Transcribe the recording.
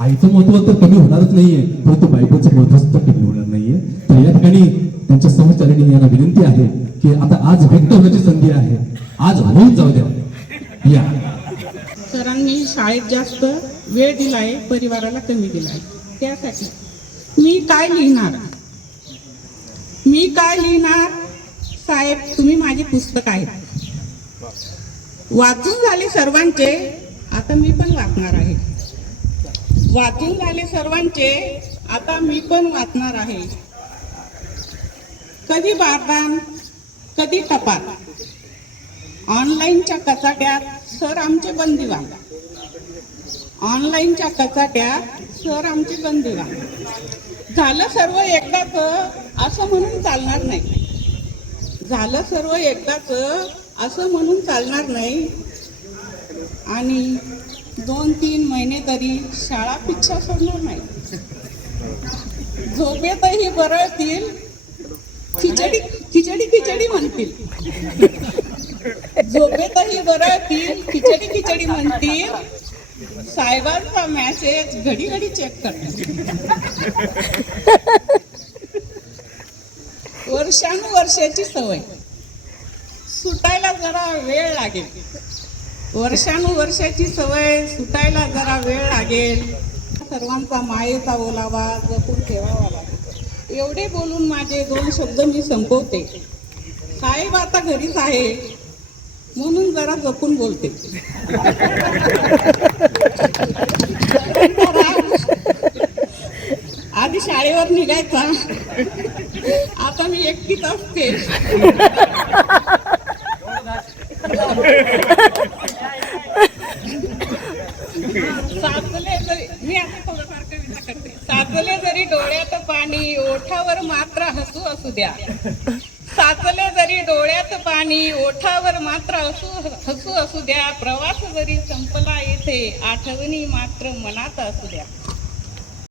आईचं महत्व तर कमी होणारच नाहीये, परंतु बायकोचं महत्व सुद्धा कमी होणार नाहीये. तर या ठिकाणी त्यांच्या सहचारिणी यांना विनंती आहे की आता आज व्यक्त होण्याची संधी आहे, आज होऊन जाऊ द्या. या सरांनी शाळेत जास्त वेळ दिलाय, परिवाराला कमी दिलाय. त्यासाठी मी काय लिहिणार साहेब, तुम्ही माझे पुस्तक आहे, वाचून झाले सर्वांचे, आता मी पण वाचणार आहे. वाचून झाले सर्वांचे, आता मी पण वाचणार आहे. कधी बारदान कधी टपाल, ऑनलाईनच्या कचाट्यात सर आमचे बंदिवान, ऑनलाईनच्या कचाट्यात सर आमचे बंदिवान. झालं सर्व एकदाच असं म्हणून चालणार नाही, झालं सर्व एकदाच असं म्हणून चालणार नाही. आणि 2-3 महिने तरी शाळा पिच्छा सोडणार नाही. झोपेतही बरळतील, खिचडी खिचडी खिचडी म्हणतील. झोपेतही बरळतील, खिचडी खिचडी म्हणतील. साहेबांचा मॅसेज घडी घडी चेक करतील. वर्षानुवर्षाची सवय सुटायला जरा वेळ लागेल, वर्षानुवर्षाची सवय सुटायला जरा वेळ लागेल. सर्वांचा मायेचा ओलावा जपून ठेवावा लागेल. एवढे बोलून माझे 2 शब्द मी संपवते. साहेब आता घरीच आहे म्हणून जरा जपून बोलते. आधी शाळेवर निघायचा, आता मी एकटीच असते. साचले जरी, मी आता थोडंफार कविता करते. साचले जरी डोळ्यात पाणी, ओठावर मात्र हसू असू द्या. साचले जरी डोळ्यात पाणी, ओठावर मात्र हसू असू द्या. प्रवास जरी संपला येथे, आठवणी मात्र मनात असू द्या.